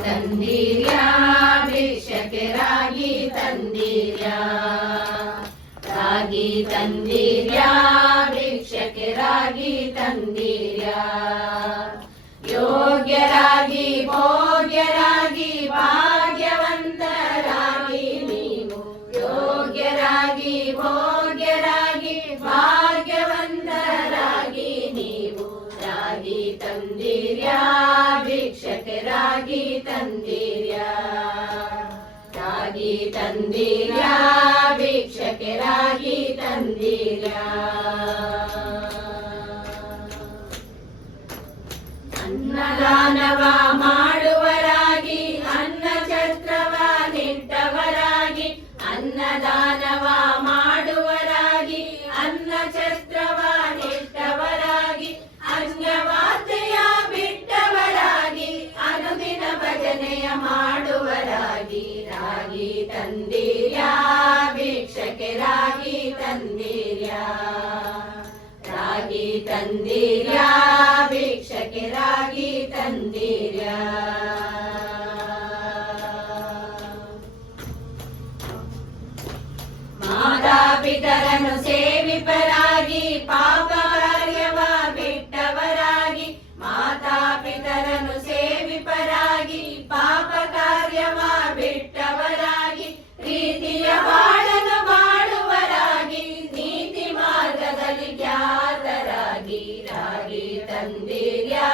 ತಂದಿರ್ಯಾ ಭಿಕ್ಷಕ್ಕೆ ರಾಗಿ ತಂದಿರ್ಯಾ ರಾಗಿ ತಂದಿರ್ಯಾ ಭಿಕ್ಷಕ್ಕೆ ರಾಗಿ ತಂದಿರ್ಯಾ ಯೋಗ್ಯರಾಗಿ ಭೋಗ್ಯರಾಗಿ ಭಾಗ್ಯವಂತರಾಗಿ ನೀವು ಯೋಗ್ಯರಾಗಿ ಭೋಗ್ಯರಾಗಿ ಭಾಗ್ಯವಂತರಾಗಿ ನೀವು ರಾಗಿ ತಂದಿರ್ಯಾ ಭಿಕ್ಷಕ್ಕೆ ರಾಗಿ ತಂದಿರ್ಯಾ ರಾಗಿ ತಂದಿರ್ಯಾ ಭಿಕ್ಷಕ್ಕೆ ರಾಗಿ ತಂದಿರ್ಯಾ ಅನ್ನದಾನವ ಮಾಡುವರಾಗಿ ಅನ್ನ ಛತ್ರವ ನಿಟ್ಟವರಾಗಿ ಅನ್ನದಾನವ ಮಾಡುವರಾಗಿ ಅನ್ನ ಛತ್ರವ ನಿಟ್ಟವರಾಗಿ ಅನ್ಯವಾತೆಯ ಬಿಟ್ಟವರಾಗಿ ಅನುದಿನ ಭಜನೆಯ ಮಾಡುವರಾಗಿ ರಾಗಿ ತಂದಿರ್ಯಾ ಭಿಕ್ಷಕ್ಕೆ ರಾಗಿ ತಂದಿರ್ಯಾ ರಾಗಿ ತಂದಿರ್ಯಾ ಭಿಕ್ಷಕ್ಕೆ ರಾಗಿ ತಂದಿರ್ಯಾ ಮಾತಾ ಪಿತರನ್ನು ಸೇವಿಪರಾಗಿ ಪಾಪ ಕಾರ್ಯವ ಬಿಟ್ಟವರಾಗಿ ಮಾತಾ ಪಿತರನ್ನು ಸೇವಿಪರಾಗಿ ಪಾಪ ಕಾರ್ಯವ ಬಿಟ್ಟವರಾಗಿ ಪ್ರೀತಿಯ ಬಾಳನ್ನು ಬಾಳುವರಾಗಿ ನೀತಿ ಮಾರ್ಗದಲ್ಲಿ ಖ್ಯಾತರಾಗಿ ರಾಗಿ ತಂದಿರ್ಯಾ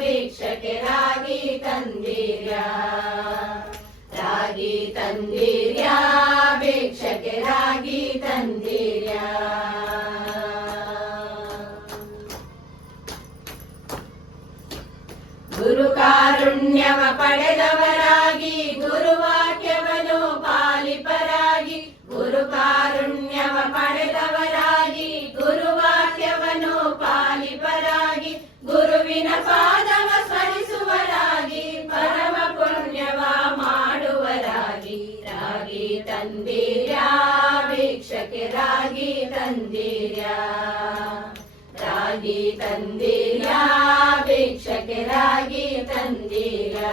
ಭಿಕ್ಷಕ್ಕೆ ರಾಗಿ ತಂದಿರ್ಯಾ ರಾಗಿ ತಂದಿರ್ಯಾ ಭಿಕ್ಷಕ್ಕೆ ರಾಗಿ ತಂದಿರ್ಯಾ ಗುರು ಕಾರುಣ್ಯವ ಪಡೆದವರಾಗಿ ಗುರುವಾಕ್ಯವನ್ನು ಪಾಲಿಪರಾಗಿ ಗುರು ಕಾರುಣ್ಯವ ಪಡೆದವರಾಗಿ ಗುರುವಾಕ್ಯವನ್ನು ಪಾಲಿಪರಾಗಿ ಗುರುವಿನ ಪಾದವ ಸ್ಮರಿಸುವರಾಗಿ ಪರಮ ಪುಣ್ಯವ ಮಾಡುವರಾಗಿ ರಾಗಿ ತಂದಿರ್ಯಾ ಭಿಕ್ಷಕ್ಕೆ ರಾಗಿ ತಂದಿರ್ಯಾ ರಾಗಿ ತಂದಿರ್ಯಾ ಭಿಕ್ಷಕ್ಕೆ ರಾಗಿ ತಂದಿರ್ಯಾ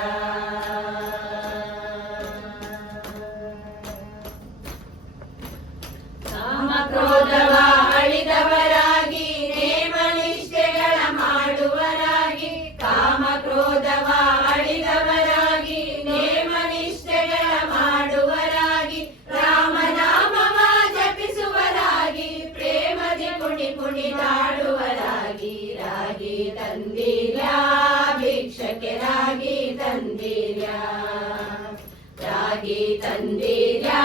ಕಾಮ ಕ್ರೋಧವ ಅಳಿದವರಾಗಿ ನೇಮ ನಿಷ್ಠೆಗಳ ಮಾಡುವರಾಗಿ ಕಾಮ ಕ್ರೋಧವ ಅಳಿದವರಾಗಿ ನೇಮ ನಿಷ್ಠೆಗಳ ಮಾಡುವರಾಗಿ ರಾಮನಾಮವ ಜಪಿಸುವರಾಗಿ ಪ್ರೇಮದಿ ಪುಣಿ ಪುಣಿದಾಡುವರಾಗಿ ರಾಗಿ ತಂದಿರ್ಯಾ ಭಿಕ್ಷಕ್ಕೆ ರಾಗಿ ತಂದಿರ್ಯಾ ರಾಗಿ ತಂದಿರ್ಯಾ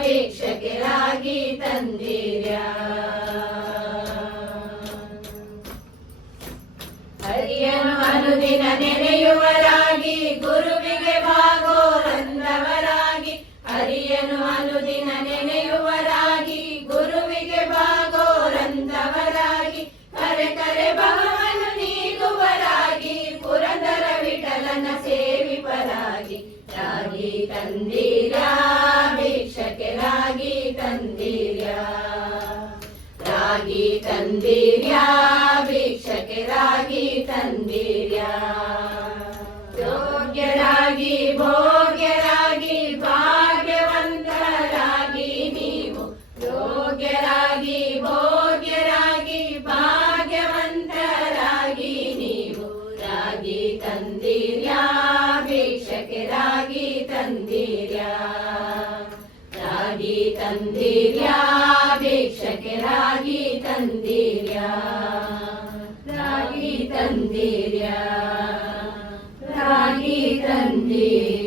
ಭಿಕ್ಷಕ್ಕೆ ರಾಗಿ ತಂದಿರ್ಯಾ ಹರಿಯನು ಅನುದಿನ ನೆನೆಯುವರಾಗಿ ಗುರುವಿಗೆ ಭಾಗೋರಂದವರಾಗಿ ಹರಿಯನು ಅನುದಿನ ನೆನೆಯುವರಾಗಿ ಗುರುವಿಗೆ ಭಾಗೋರಂದವರಾಗಿ ಕರೆ ಕರೆ ಭಗವನು ನೀಗುವರಾಗಿ ಪುರಂದರ ವಿಠಲನ ಸೇವಿಪರಾಗಿ ರಾಗಿ ತಂದಿರ್ಯಾ ಭಿಕ್ಷಕ್ಕೆ ರಾಗಿ ತಂದಿರ್ಯಾ ರಾಗಿ ತಂದಿರ್ಯಾ ಭಿಕ್ಷಕ್ಕೆ ರಾಗಿ ತಂದಿರ್ಯಾ ಯೋಗ್ಯರಾಗಿ ಭೋಗ್ಯರಾಗಿ ಭಾಗ್ಯವಂತರಾಗಿ ನೀವು ಯೋಗ್ಯರಾಗಿ ಭೋಗ್ಯರಾಗಿ ಭಾಗ್ಯವಂತರಾಗಿ ನೀವು ರಾಗಿ ತಂದಿರ್ಯಾ ಭಿಕ್ಷಕ್ಕೆ ರಾಗಿ ತಂದಿರ್ಯಾ ರಾಗಿ ತಂದಿರ್ಯಾ ಭಿಕ್ಷಕ್ಕೆ ರಾಗಿ ತಂದಿರ್ಯಾ ರಾಗಿ ತಂದಿರ್ಯಾ ರಾಗಿ ತಂದಿರ್ಯಾ